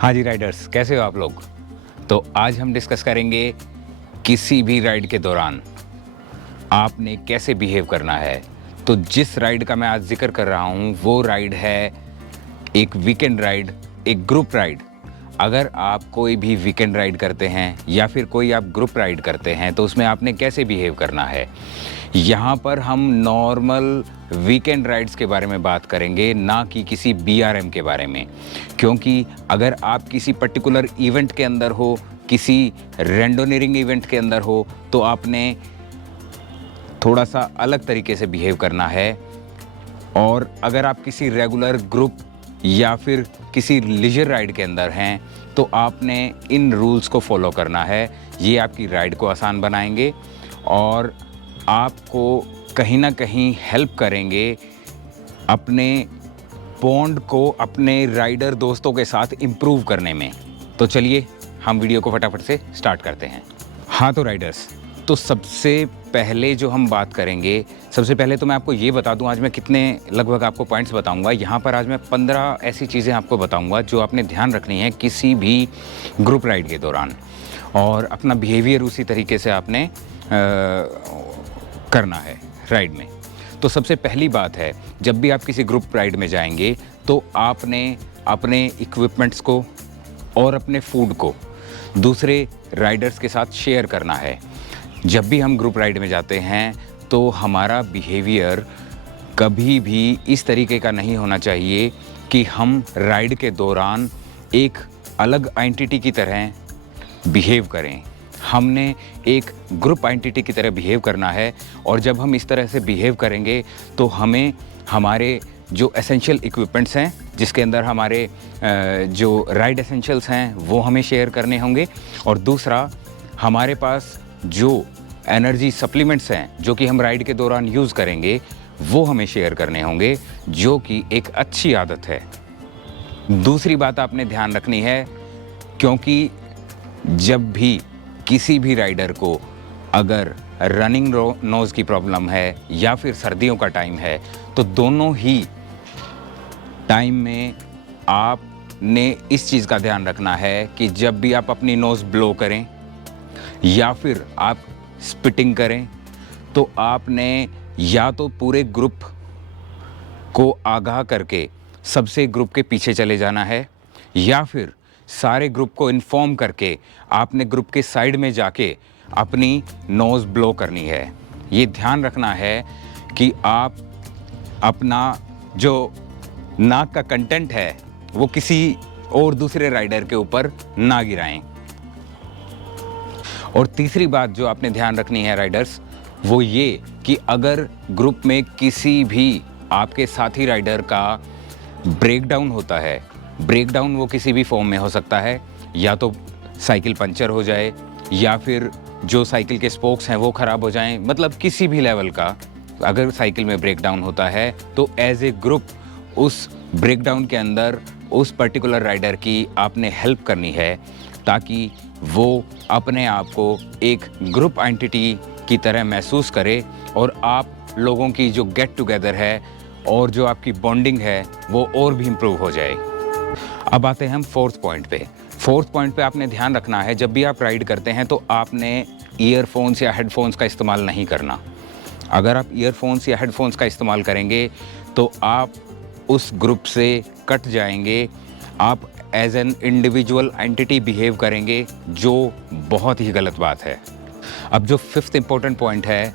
हाँ जी राइडर्स, कैसे हो आप लोग। तो आज हम डिस्कस करेंगे किसी भी राइड के दौरान आपने कैसे बिहेव करना है। तो जिस राइड का मैं आज जिक्र कर रहा हूँ वो राइड है एक वीकेंड राइड, एक ग्रुप राइड। अगर आप कोई भी वीकेंड राइड करते हैं या फिर कोई आप ग्रुप राइड करते हैं तो उसमें आपने कैसे बिहेव करना है। यहाँ पर हम नॉर्मल वीकेंड राइड्स के बारे में बात करेंगे, ना कि किसी बीआरएम के बारे में। क्योंकि अगर आप किसी पर्टिकुलर इवेंट के अंदर हो, किसी रेंडोनियरिंग इवेंट के अंदर हो, तो आपने थोड़ा सा अलग तरीके से बिहेव करना है। और अगर आप किसी रेगुलर ग्रुप या फिर किसी लीजर राइड के अंदर हैं तो आपने इन रूल्स को फॉलो करना है। ये आपकी राइड को आसान बनाएंगे और आपको कहीं ना कहीं हेल्प करेंगे अपने बॉन्ड को अपने राइडर दोस्तों के साथ इम्प्रूव करने में। तो चलिए हम वीडियो को फटाफट से स्टार्ट करते हैं। हाँ तो राइडर्स, तो सबसे पहले जो हम बात करेंगे, सबसे पहले तो मैं आपको ये बता दूं आज मैं कितने लगभग आपको पॉइंट्स बताऊंगा। यहाँ पर आज मैं 15 ऐसी चीज़ें आपको बताऊंगा जो आपने ध्यान रखनी है किसी भी ग्रुप राइड के दौरान, और अपना बिहेवियर उसी तरीके से आपने करना है राइड में। तो सबसे पहली बात है, जब भी आप किसी ग्रुप राइड में जाएंगे तो आपने अपने इक्विपमेंट्स को और अपने फूड को दूसरे राइडर्स के साथ शेयर करना है। जब भी हम ग्रुप राइड में जाते हैं तो हमारा बिहेवियर कभी भी इस तरीके का नहीं होना चाहिए कि हम राइड के दौरान एक अलग आइडेंटिटी की तरह बिहेव करें। हमने एक ग्रुप आइडेंटिटी की तरह बिहेव करना है, और जब हम इस तरह से बिहेव करेंगे तो हमें हमारे जो एसेंशियल इक्विपमेंट्स हैं, जिसके अंदर हमारे जो राइड एसेंशियल्स हैं वो हमें शेयर करने होंगे, और दूसरा हमारे पास जो एनर्जी सप्लीमेंट्स हैं जो कि हम राइड के दौरान यूज़ करेंगे वो हमें शेयर करने होंगे, जो कि एक अच्छी आदत है। दूसरी बात आपने ध्यान रखनी है, क्योंकि जब भी किसी भी राइडर को अगर रनिंग नोज़ की प्रॉब्लम है या फिर सर्दियों का टाइम है तो दोनों ही टाइम में आपने इस चीज़ का ध्यान रखना है कि जब भी आप अपनी नोज़ ब्लो करें या फिर आप स्पिटिंग करें तो आपने या तो पूरे ग्रुप को आगाह करके सबसे ग्रुप के पीछे चले जाना है, या फिर सारे ग्रुप को इन्फॉर्म करके आपने ग्रुप के साइड में जाके अपनी नोज़ ब्लो करनी है। ये ध्यान रखना है कि आप अपना जो नाक का कंटेंट है वो किसी और दूसरे राइडर के ऊपर ना गिराएं। और तीसरी बात जो आपने ध्यान रखनी है राइडर्स, वो ये कि अगर ग्रुप में किसी भी आपके साथी राइडर का ब्रेकडाउन होता है, ब्रेकडाउन वो किसी भी फॉर्म में हो सकता है, या तो साइकिल पंचर हो जाए या फिर जो साइकिल के स्पोक्स हैं वो ख़राब हो जाएं, मतलब किसी भी लेवल का अगर साइकिल में ब्रेकडाउन होता है तो एज ए ग्रुप उस ब्रेकडाउन के अंदर उस पर्टिकुलर राइडर की आपने हेल्प करनी है, ताकि वो अपने आप को एक ग्रुप आइडेंटिटी की तरह महसूस करे और आप लोगों की जो गेट टुगेदर है और जो आपकी बॉन्डिंग है वो और भी इम्प्रूव हो जाए। अब आते हैं हम फोर्थ पॉइंट पे। फोर्थ पॉइंट पे आपने ध्यान रखना है, जब भी आप राइड करते हैं तो आपने ईयरफोन्स या हेडफोन्स का इस्तेमाल नहीं करना। अगर आप ईयरफोन्स या हेडफोन्स का इस्तेमाल करेंगे तो आप उस ग्रुप से कट जाएंगे, आप as an individual entity behave करेंगे, जो बहुत ही गलत बात है। अब जो फिफ्थ इम्पोर्टेंट पॉइंट है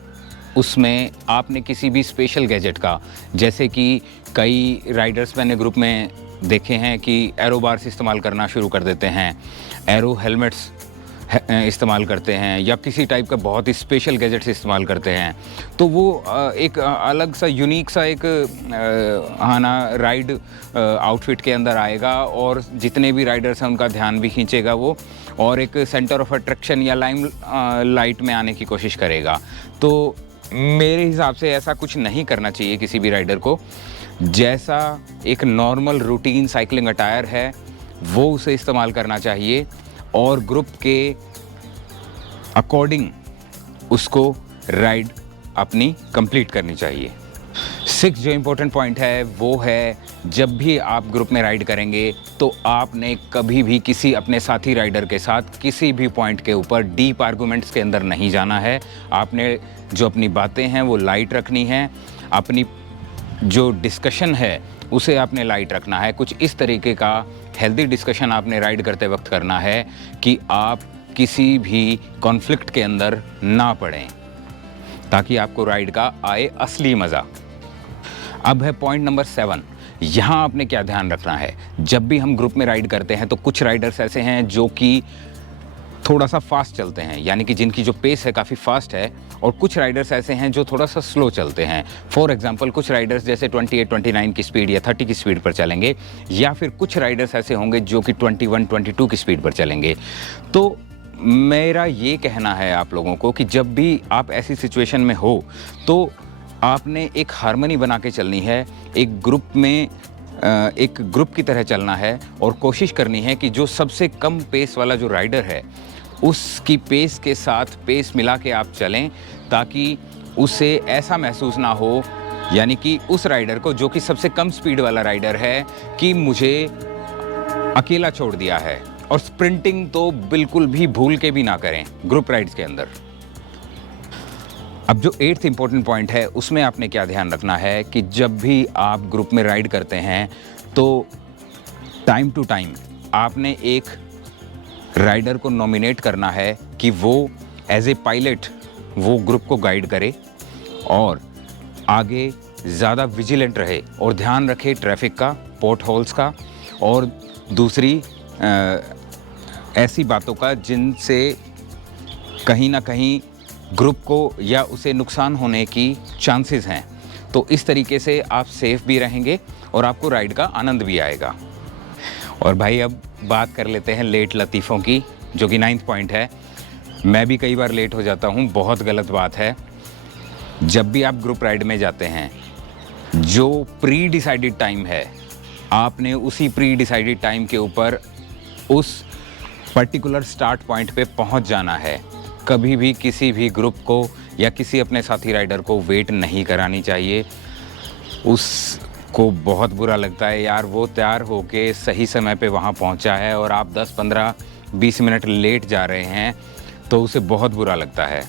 उसमें आपने किसी भी स्पेशल गैजेट का, जैसे कि कई राइडर्स मैंने ग्रुप में देखे हैं कि एरो बार्स इस्तेमाल करना शुरू कर देते हैं, एरो हेलमेट्स इस्तेमाल करते हैं, या किसी टाइप का बहुत ही स्पेशल गैजेट्स इस्तेमाल करते हैं, तो वो एक अलग सा यूनिक सा एक राइड आउटफिट के अंदर आएगा, और जितने भी राइडर्स हैं उनका ध्यान भी खींचेगा वो, और एक सेंटर ऑफ अट्रैक्शन या लाइट में आने की कोशिश करेगा। तो मेरे हिसाब से ऐसा कुछ नहीं करना चाहिए किसी भी राइडर को। जैसा एक नॉर्मल रूटीन साइकिलिंग अटायर है वो उसे इस्तेमाल करना चाहिए, और ग्रुप के अकॉर्डिंग उसको राइड अपनी कंप्लीट करनी चाहिए। सिक्स जो इम्पोर्टेंट पॉइंट है वो है जब भी आप ग्रुप में राइड करेंगे तो आपने कभी भी किसी अपने साथी राइडर के साथ किसी भी पॉइंट के ऊपर डीप आर्गूमेंट्स के अंदर नहीं जाना है। आपने जो अपनी बातें हैं वो लाइट रखनी है, अपनी जो डिस्कशन है उसे आपने लाइट रखना है। कुछ इस तरीके का हेल्दी डिस्कशन आपने राइड करते वक्त करना है कि आप किसी भी कॉन्फ्लिक्ट के अंदर ना पड़ें, ताकि आपको राइड का आए असली मज़ा। अब है पॉइंट नंबर 7। यहाँ आपने क्या ध्यान रखना है, जब भी हम ग्रुप में राइड करते हैं तो कुछ राइडर्स ऐसे हैं जो कि थोड़ा सा फास्ट चलते हैं, यानी कि जिनकी जो पेस है काफ़ी फास्ट है, और कुछ राइडर्स ऐसे हैं जो थोड़ा सा स्लो चलते हैं। फॉर एग्जांपल कुछ राइडर्स जैसे 28, 29 की स्पीड या 30 की स्पीड पर चलेंगे, या फिर कुछ राइडर्स ऐसे होंगे जो कि 21, 22 की स्पीड पर चलेंगे। तो मेरा ये कहना है आप लोगों को कि जब भी आप ऐसी सिचुएशन में हो तो आपने एक हार्मनी बना के चलनी है, एक ग्रुप की तरह चलना है, और कोशिश करनी है कि जो सबसे कम पेस वाला जो राइडर है उसकी पेस के साथ पेस मिला के आप चलें, ताकि उसे ऐसा महसूस ना हो, यानी कि उस राइडर को जो कि सबसे कम स्पीड वाला राइडर है, कि मुझे अकेला छोड़ दिया है। और स्प्रिंटिंग तो बिल्कुल भी भूल के भी ना करें ग्रुप राइड्स के अंदर। अब जो 8th इंपॉर्टेंट पॉइंट है उसमें आपने क्या ध्यान रखना है कि जब भी आप ग्रुप में राइड करते हैं तो टाइम टू टाइम आपने एक राइडर को नॉमिनेट करना है कि वो एज ए पायलट वो ग्रुप को गाइड करे और आगे ज़्यादा विजिलेंट रहे और ध्यान रखे ट्रैफिक का, पोर्ट होल्स का, और दूसरी ऐसी बातों का जिनसे कहीं ना कहीं ग्रुप को या उसे नुकसान होने की चांसेस हैं। तो इस तरीके से आप सेफ भी रहेंगे और आपको राइड का आनंद भी आएगा। और भाई अब बात कर लेते हैं लेट लतीफ़ों की, जो कि 9th पॉइंट है। मैं भी कई बार लेट हो जाता हूँ, बहुत गलत बात है। जब भी आप ग्रुप राइड में जाते हैं, जो प्री डिसाइडेड टाइम है आपने उसी प्री डिसाइडेड टाइम के ऊपर उस पर्टिकुलर स्टार्ट पॉइंट पे पहुंच जाना है। कभी भी किसी भी ग्रुप को या किसी अपने साथी राइडर को वेट नहीं करानी चाहिए। उसको बहुत बुरा लगता है यार, वो तैयार होके सही समय पे वहाँ पहुँचा है और आप 10, 15, 20 मिनट लेट जा रहे हैं, तो उसे बहुत बुरा लगता है।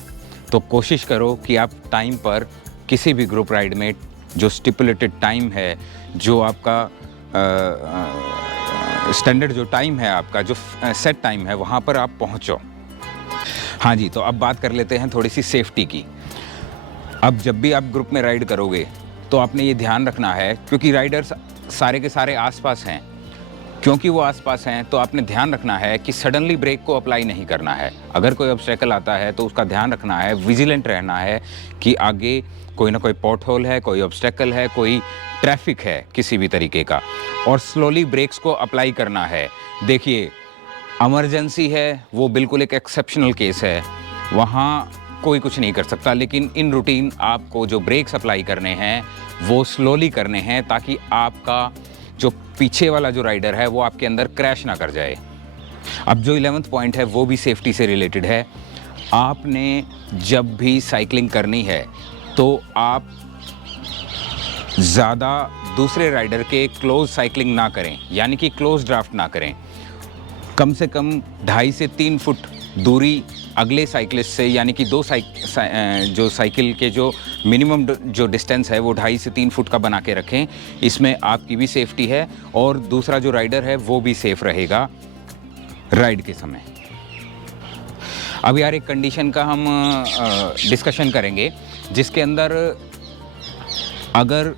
तो कोशिश करो कि आप टाइम पर किसी भी ग्रुप राइड में जो स्टिपुलेटेड टाइम है, जो आपका स्टैंडर्ड जो टाइम है, आपका जो सेट टाइम है, वहाँ पर आप पहुँचो। हाँ जी, तो अब बात कर लेते हैं थोड़ी सी सेफ्टी की। अब जब भी आप ग्रुप में राइड करोगे तो आपने ये ध्यान रखना है, क्योंकि राइडर्स सारे के सारे आसपास हैं, क्योंकि वो आसपास हैं तो आपने ध्यान रखना है कि सडनली ब्रेक को अप्लाई नहीं करना है। अगर कोई ऑब्स्टेकल आता है तो उसका ध्यान रखना है, विजिलेंट रहना है कि आगे कोई ना कोई पॉट होल है, कोई ऑब्स्टेकल है, कोई ट्रैफिक है किसी भी तरीके का, और स्लोली ब्रेक्स को अप्लाई करना है। देखिए, इमरजेंसी है वो बिल्कुल एक एक्सेप्शनल केस है, वहाँ कोई कुछ नहीं कर सकता, लेकिन इन रूटीन आपको जो ब्रेक्स अप्लाई करने हैं वो स्लोली करने हैं, ताकि आपका जो पीछे वाला जो राइडर है वो आपके अंदर क्रैश ना कर जाए। अब जो 11th पॉइंट है वो भी सेफ्टी से रिलेटेड है। आपने जब भी साइकिलिंग करनी है तो आप ज़्यादा दूसरे राइडर के क्लोज साइकिलिंग ना करें, यानी कि क्लोज ड्राफ्ट ना करें। कम से कम 2.5 से 3 फुट दूरी अगले साइकिलिस्ट से, यानी कि जो साइकिल के जो मिनिमम जो डिस्टेंस है वो 2.5 से 3 फुट का बना के रखें। इसमें आपकी भी सेफ्टी है और दूसरा जो राइडर है वो भी सेफ रहेगा राइड के समय। अब यार एक कंडीशन का हम डिस्कशन करेंगे, जिसके अंदर अगर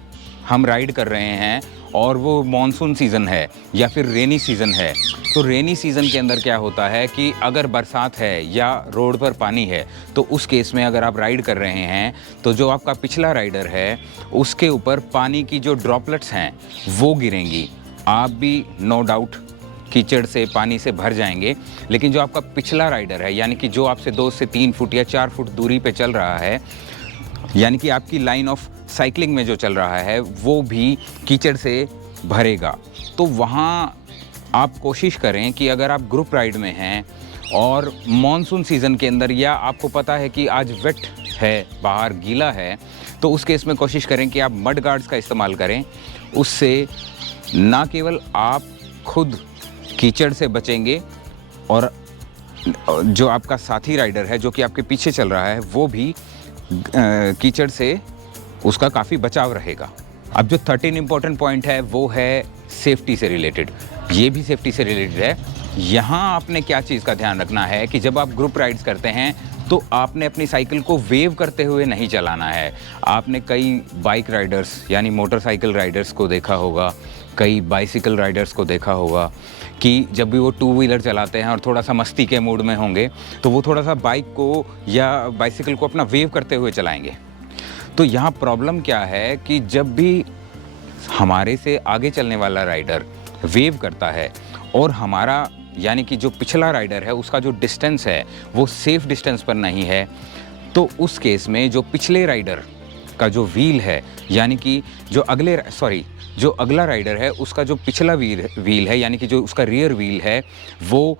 हम राइड कर रहे हैं और वो मॉनसून सीज़न है या फिर रेनी सीज़न है, तो रेनी सीज़न के अंदर क्या होता है कि अगर बरसात है या रोड पर पानी है, तो उस केस में अगर आप राइड कर रहे हैं तो जो आपका पिछला राइडर है उसके ऊपर पानी की जो ड्रॉपलेट्स हैं वो गिरेंगी। आप भी नो डाउट कीचड़ से, पानी से भर जाएंगे, लेकिन जो आपका पिछला राइडर है, यानी कि जो आपसे 2 से 3 फुट या 4 फुट दूरी पे चल रहा है, यानी कि आपकी लाइन ऑफ साइकिलिंग में जो चल रहा है वो भी कीचड़ से भरेगा। तो वहाँ आप कोशिश करें कि अगर आप ग्रुप राइड में हैं और मॉनसून सीज़न के अंदर, या आपको पता है कि आज वेट है, बाहर गीला है, तो उस केस में कोशिश करें कि आप मड गार्ड्स का इस्तेमाल करें। उससे ना केवल आप खुद कीचड़ से बचेंगे और जो आपका साथी राइडर है जो कि आपके पीछे चल रहा है वो भी कीचड़ से उसका काफ़ी बचाव रहेगा। अब जो 13 इम्पॉर्टेंट पॉइंट है वो है सेफ्टी से रिलेटेड। ये भी सेफ्टी से रिलेटेड है। यहाँ आपने क्या चीज़ का ध्यान रखना है कि जब आप ग्रुप राइड्स करते हैं तो आपने अपनी साइकिल को वेव करते हुए नहीं चलाना है। आपने कई बाइक राइडर्स यानी मोटरसाइकिल राइडर्स को देखा होगा, कई बाइसिकल राइडर्स को देखा होगा कि जब भी वो टू व्हीलर चलाते हैं और थोड़ा सा मस्ती के मूड में होंगे तो वो थोड़ा सा बाइक को या बाइसिकल को अपना वेव करते हुए चलाएंगे। तो यहाँ प्रॉब्लम क्या है कि जब भी हमारे से आगे चलने वाला राइडर वेव करता है और हमारा यानी कि जो पिछला राइडर है उसका जो डिस्टेंस है वो सेफ डिस्टेंस पर नहीं है, तो उस केस में जो पिछले राइडर का जो व्हील है यानी कि जो अगला राइडर है उसका जो पिछला व्हील है यानी कि जो उसका रियर व्हील है वो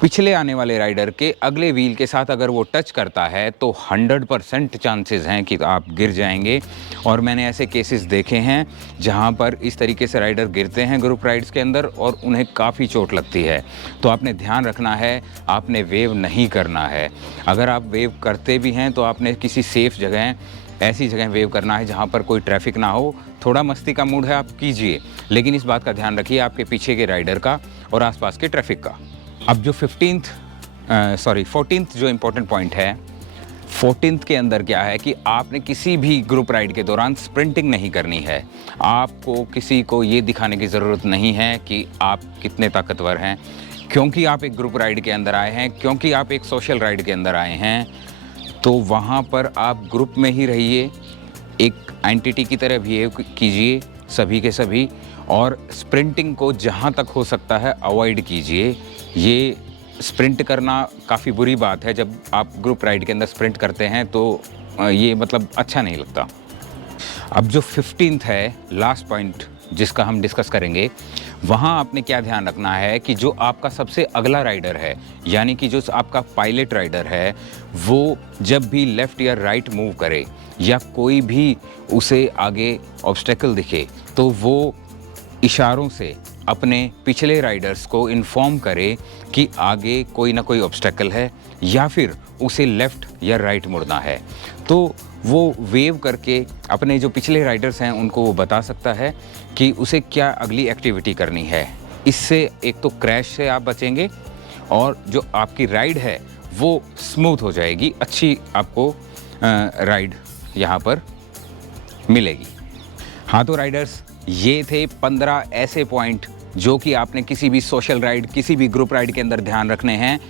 पिछले आने वाले राइडर के अगले व्हील के साथ अगर वो टच करता है तो 100% चांसेस हैं कि आप गिर जाएंगे। और मैंने ऐसे केसेस देखे हैं जहां पर इस तरीके से राइडर गिरते हैं ग्रुप राइड्स के अंदर और उन्हें काफ़ी चोट लगती है। तो आपने ध्यान रखना है, आपने वेव नहीं करना है। अगर आप वेव करते भी हैं तो आपने किसी सेफ जगह, ऐसी जगह वेव करना है जहाँ पर कोई ट्रैफिक ना हो। थोड़ा मस्ती का मूड है आप कीजिए, लेकिन इस बात का ध्यान रखिए आपके पीछे के राइडर का और आसपास के ट्रैफिक का। अब जो 14th जो इम्पोर्टेंट पॉइंट है, 14th के अंदर क्या है कि आपने किसी भी ग्रुप राइड के दौरान स्प्रिंटिंग नहीं करनी है। आपको किसी को ये दिखाने की ज़रूरत नहीं है कि आप कितने ताकतवर हैं, क्योंकि आप एक ग्रुप राइड के अंदर आए हैं, क्योंकि आप एक सोशल राइड के अंदर आए हैं। तो वहाँ पर आप ग्रुप में ही रहिए, एक एंटिटी की तरह बिहेव कीजिए सभी के सभी, और स्प्रिंटिंग को जहाँ तक हो सकता है अवॉइड कीजिए। ये स्प्रिंट करना काफ़ी बुरी बात है। जब आप ग्रुप राइड के अंदर स्प्रिंट करते हैं तो ये मतलब अच्छा नहीं लगता। अब जो 15th है लास्ट पॉइंट जिसका हम डिस्कस करेंगे, वहाँ आपने क्या ध्यान रखना है कि जो आपका सबसे अगला राइडर है यानी कि जो आपका पायलट राइडर है वो जब भी लेफ़्ट या राइट मूव करे या कोई भी उसे आगे ऑब्स्टेकल दिखे तो वो इशारों से अपने पिछले राइडर्स को इन्फॉर्म करे कि आगे कोई ना कोई ऑब्स्टेकल है या फिर उसे लेफ़्ट या राइट मुड़ना है। तो वो वेव करके अपने जो पिछले राइडर्स हैं उनको वो बता सकता है कि उसे क्या अगली एक्टिविटी करनी है। इससे एक तो क्रैश से आप बचेंगे और जो आपकी राइड है वो स्मूथ हो जाएगी, अच्छी आपको राइड यहाँ पर मिलेगी। हाँ तो राइडर्स, ये थे 15 ऐसे पॉइंट जो कि आपने किसी भी सोशल राइड, किसी भी ग्रुप राइड के अंदर ध्यान रखने हैं।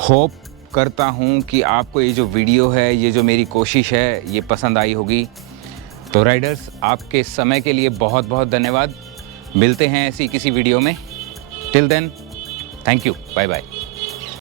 होप करता हूँ कि आपको ये जो वीडियो है, ये जो मेरी कोशिश है, ये पसंद आई होगी। तो राइडर्स, आपके समय के लिए बहुत बहुत धन्यवाद। मिलते हैं ऐसी किसी वीडियो में। Till then, thank you, bye bye.